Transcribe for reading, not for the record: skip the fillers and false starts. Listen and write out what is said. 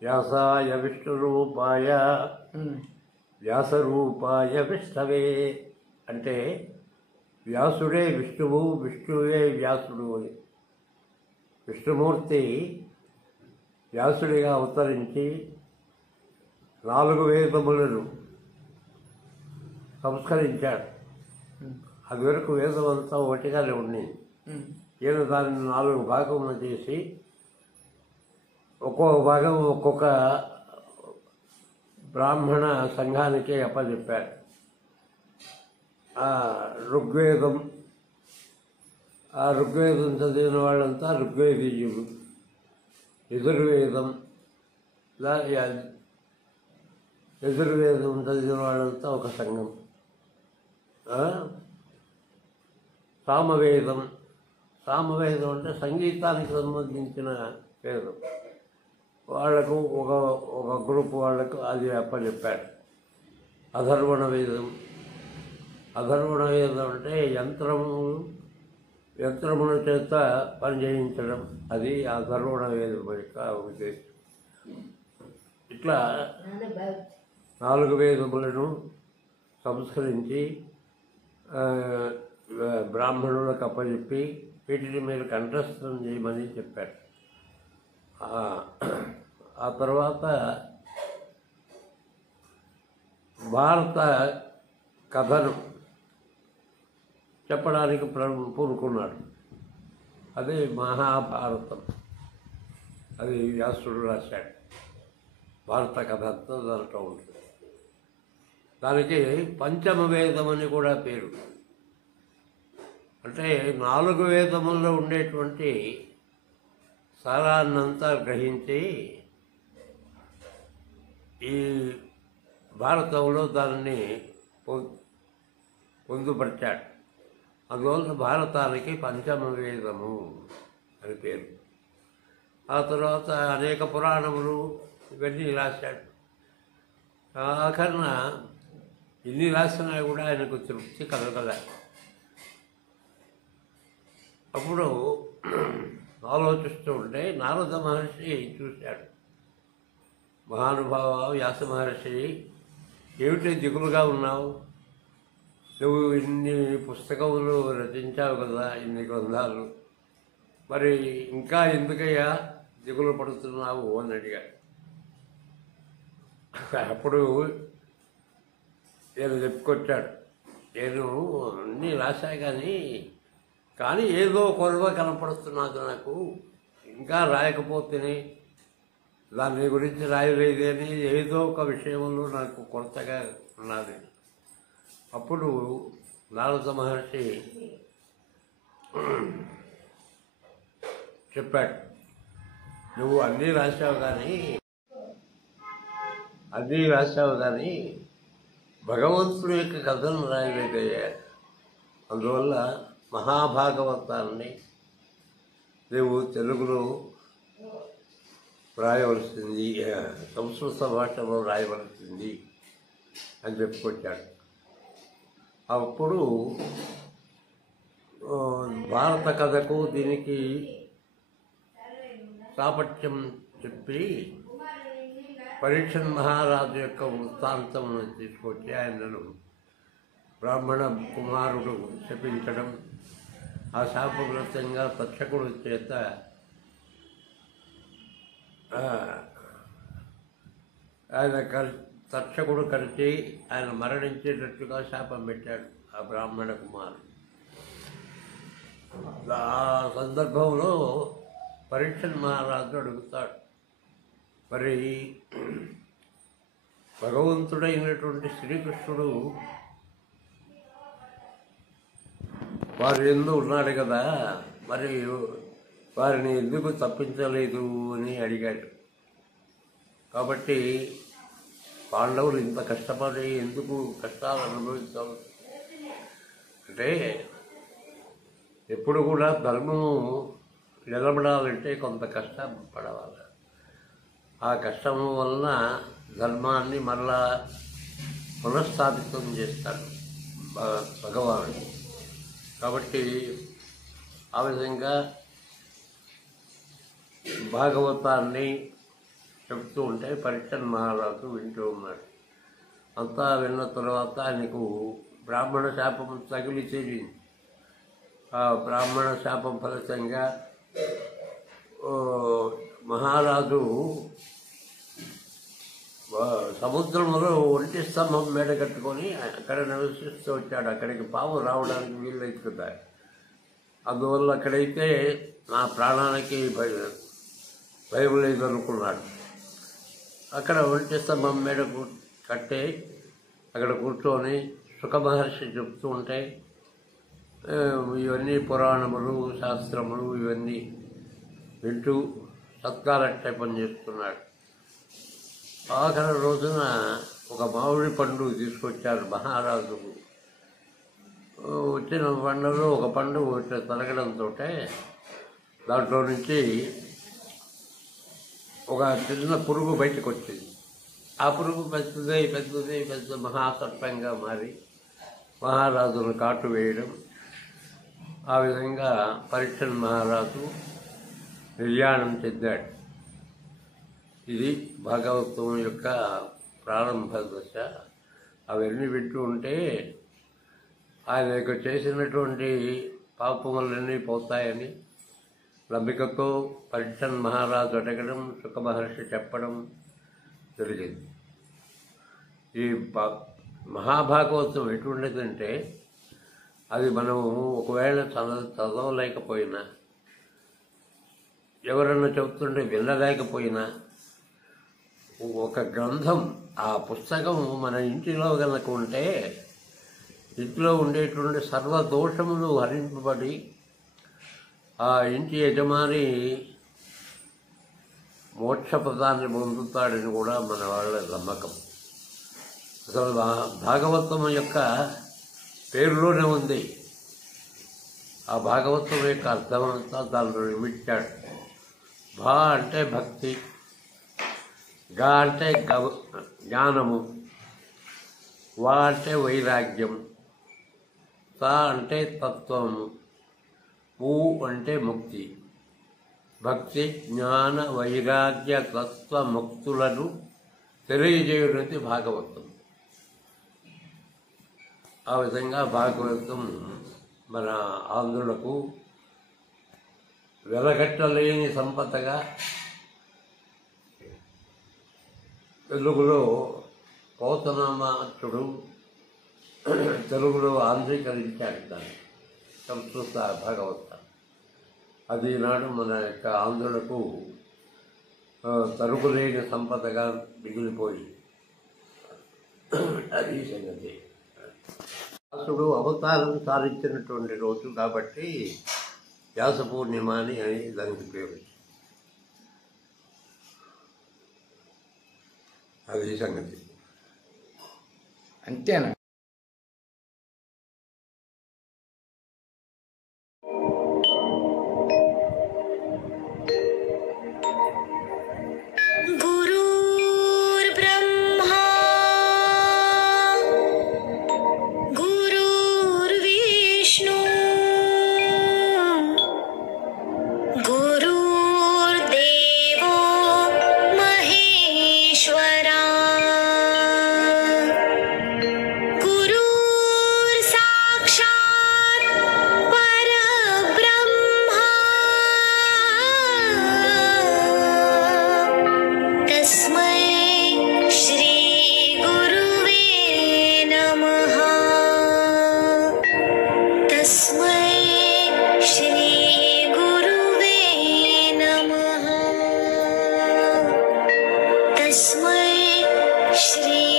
వ్యాసాయ విష్ణురూపాయ వ్యాసరూపాయ విష్ణవే అంటే వ్యాసుడే విష్ణువు, విష్ణువే వ్యాసుడు అని. విష్ణుమూర్తి వ్యాసుడిగా అవతరించి 4 వేదములను సంస్కరించాడు. అది వరకు వేదం అంతా ఒకటిగానే ఉండేది. ఈయన దానిని 4 భాగములు చేసి ఒక్కొక్క భాగం ఒక్కొక్క బ్రాహ్మణ సంఘానికి అప్పచెప్పాడు. ఋగ్వేదం, ఆ ఋగ్వేదం చదివిన వాళ్ళంతా ఋగ్వేదీయులు. యజుర్వేదం, యజుర్వేదం చదివిన వాళ్ళంతా ఒక సంఘం. సామవేదం, సామవేదం అంటే సంగీతానికి సంబంధించిన వేదం, వాళ్లకు ఒక గ్రూప్ వాళ్ళకు అది అప్పచెప్పాడు. అధర్వణ వేదం, అధర్వణ వేదం అంటే యంత్రముల చేత పని చేయించడం, అది అధర్వణ వేదం యొక్క ఉద్దేశం. ఇట్లా 4 వేదములను సంస్కరించి బ్రాహ్మణులకు అప్పచెప్పి వీటిని మీరు కంఠస్థం చేయమని చెప్పారు. ఆ తర్వాత భారత కథను చెప్పడానికి పూనుకున్నాడు. అదే మహాభారతం. అది వ్యాసుడు రాశాడు. భారత కథ అంతా దాంట్లో ఉంటుంది. దానికి పంచమ వేదం అని కూడా పేరు. అంటే 4 వేదముల్లో ఉండేటువంటి సారాన్నంతా గ్రహించి ఈ భారతంలో దానిని పొందుపరిచాడు. అందువల్ల భారతానికి పంచమ వేదము అని పేరు. ఆ తర్వాత అనేక పురాణములు ఇవన్నీ రాశాడు. ఆఖరణ ఇన్ని రాసినా కూడా ఆయనకు తృప్తి కలగల. అప్పుడు ఆలోచిస్తూ ఉంటే నారద మహర్షి చూశాడు. మహానుభావ వ్యాస మహర్షి, ఏమిటి దిగులుగా ఉన్నావు? నువ్వు ఇన్ని పుస్తకములు రచించావు కదా, ఇన్ని గ్రంథాలు, మరి ఇంకా ఎందుకయ్యా దిగులు పడుతున్నావు అని అడిగాడు. అప్పుడు నేను చెప్పుకొచ్చాడు, నేను అన్నీ రాశా కానీ ఏదో కొరవ కనపడుతున్నది నాకు, ఇంకా రాయకపోతేనే, దాని గురించి రాయలేదని ఏదో ఒక విషయంలో నాకు కొరతగా ఉన్నది. అప్పుడు నారద మహర్షి చెప్పాడు, నువ్వు అన్నీ రాశావు కానీ భగవంతుడి యొక్క కథను రాయలేదయ్యా. అందువల్ల మహాభాగవతాన్ని నువ్వు తెలుగులో రాయవలసింది, సంస్కృత భాషలో రాయవలసింది అని చెప్పుకొచ్చాడు. అప్పుడు భారత కథకు దీనికి సాపట్యం చెప్పి పరీక్షణ్ మహారాజు యొక్క వృత్తాంతమును తీసుకొచ్చి ఆయనను బ్రాహ్మణ కుమారుడు శపించడం, ఆ శాపగ్రస్తంగా తక్షకుడు చేత ఆయన తక్షకుడు కలిసి ఆయన మరణించేటట్టుగా శాపం పెట్టాడు ఆ బ్రాహ్మణ కుమారుడు. ఆ సందర్భంలో పరీక్షణ్ మహారాజు అడుగుతాడు, మరి భగవంతుడైనటువంటి శ్రీకృష్ణుడు వారు ఎందు ఉన్నాడు కదా, మరి వారిని ఎందుకు తప్పించలేదు అని అడిగాడు. కాబట్టి పాండవులు ఇంత కష్టపడి ఎందుకు కష్టాలు అనుభవించాలి అంటే, ఎప్పుడు కూడా ధర్మము నిలబడాలంటే కొంత కష్టం పడవాలి. ఆ కష్టము వలన ధర్మాన్ని మరలా పునఃస్థాపితం చేస్తాడు భగవానుడు. కాబట్టి ఆ విధంగా భాగవతాన్ని చెప్తూ ఉంటే పరీక్షణ్ మహారాజు వింటూ ఉన్నాడు. అంతా విన్న తర్వాత ఆయనకు బ్రాహ్మణ శాపం తగిలి చేరింది. ఆ బ్రాహ్మణ శాపం ఫలితంగా మహారాజు సముద్రంలో ఒంటి స్తంభం మేడ కట్టుకొని అక్కడ నివసిస్తూ వచ్చాడు. అక్కడికి పాము రావడానికి వీలైతే కదా, అందువల్ల అక్కడైతే నా ప్రాణానికి భయం లేదు అనుకున్నాడు. అక్కడ ఒంటి స్తంభం మేడ కట్టి అక్కడ కూర్చొని సుఖ మహర్షి చెప్తూ ఉంటే ఇవన్నీ పురాణములు శాస్త్రములు ఇవన్నీ వింటూ సత్కారక్షేపం చేస్తున్నాడు. ఆఖరి రోజున ఒక మామిడి పండు తీసుకొచ్చారు మహారాజుకు. వచ్చిన పండులో ఒక పండు తరగడంతో దాంట్లో నుంచి ఒక చిన్న పురుగు బయటకు వచ్చింది. ఆ పురుగు పెద్ద మహాసర్పంగా మారి మహారాజును కాటు వేయడం. ఆ విధంగా పరీక్షణ్ మహారాజు నిర్యాణం చెందాడు. ఇది భాగవతం యొక్క ప్రారంభ దశ. అవన్నీ వింటూ ఉంటే ఆయన యొక్క చేసినటువంటి పాపములన్నీ పోతాయని నమ్మికతో పరీక్షణ్ మహారాజు అడగడం, సుఖ మహర్షి చెప్పడం జరిగింది. ఈ మహాభాగవతం ఎటువంటిదంటే అది మనము ఒకవేళ చదవలేకపోయినా, ఎవరన్నా చెబుతుంటే వినలేకపోయినా, ఒక గ్రంథం ఆ పుస్తకం మన ఇంటిలో కనుక ఉంటే ఇంట్లో ఉండేటువంటి సర్వదోషములు హరింపబడి ఆ ఇంటి యజమాని మోక్షపదాన్ని పొందుతాడని కూడా మన వాళ్ళ నమ్మకం. అసలు భాగవతం యొక్క పేరులోనే ఉంది. ఆ భాగవతం యొక్క అర్థమంతా దానిలో నిమిట్టాడు. భా అంటే భక్తి, గా అంటే జ్ఞానము, వా అంటే వైరాగ్యం, తా అంటే తత్వము, ఊ అంటే ముక్తి. భక్తి జ్ఞాన వైరాగ్య తత్వ ముక్తులను తెలియజేయడానికి భాగవతం. ఆ విధంగా భాగవతం మన ఆంధ్రులకు వెలగట్టలేని సంపదగా తెలుగులో పోతనామాచుడు తెలుగులో ఆంధ్రీకరించాడు దాన్ని, సంస్కృత భాగవత. అది ఈనాడు మన యొక్క ఆంధ్రులకు తరుగులేని సంపదగా మిగిలిపోయి అది సంగతి. వ్యాసుడు అవతారం సాధించినటువంటి రోజు కాబట్టి వ్యాస పూర్ణిమ అని దానికి పేరు. అది సంగతి. అంతేనా? श्री